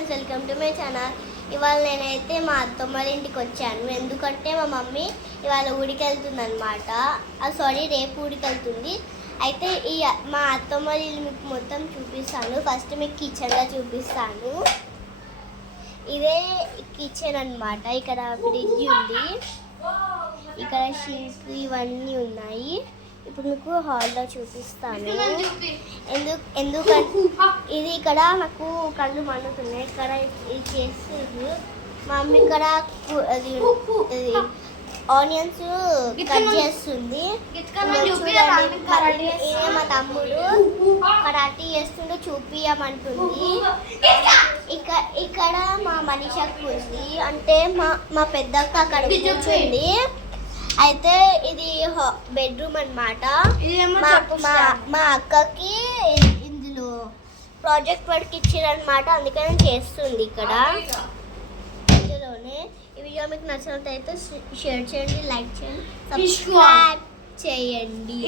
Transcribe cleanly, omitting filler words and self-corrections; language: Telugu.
Friends, welcome to my channel. ఇవాళ నేనైతే మా అత్తమ్మ వాళ్ళ ఇంటికి వచ్చాను. ఎందుకంటే మా మమ్మీ ఇవాళ ఊరికి వెళ్తుంది అనమాట. రేపు ఊరికి వెళ్తుంది. అయితే మా అత్తమ్మ వాళ్ళ ఇల్లు మీకు మొత్తం చూపిస్తాను. ఫస్ట్ మీకు కిచెన్లో చూపిస్తాను. ఇదే కిచెన్ అనమాట. ఇక్కడ ఫ్రిడ్జ్ ఉంది, ఇక్కడ షింక్ ఇవన్నీ ఉన్నాయి. ఇప్పుడు మీకు హాల్లో చూపిస్తాను. ఎందుకంటే ఇది ఇక్కడ నాకు కళ్ళు మండుతున్నాయి. ఇక్కడ ఇది చేస్తుంది మా మమ్మీ. ఇక్కడ అది ఆనియన్స్ కట్ చేస్తుంది. మా తమ్ముడు కరాటీ చేస్తుండే చూపియమంటుంది. ఇక్కడ మా మనిషకు ఉంది, అంటే మా పెద్దక్క అక్కడ కూర్చుంది. అయితే ఇది బెడ్రూమ్ అన్నమాట. మా అక్కకి ఇందులో ప్రాజెక్ట్ వర్క్ ఇచ్చారనమాట, అందుకని చేస్తుంది ఇక్కడ. ఇందులోనే ఈ వీడియో మీకు నచ్చినట్లయితే షేర్ చేయండి, లైక్ చేయండి, సబ్స్క్రైబ్ చేయండి.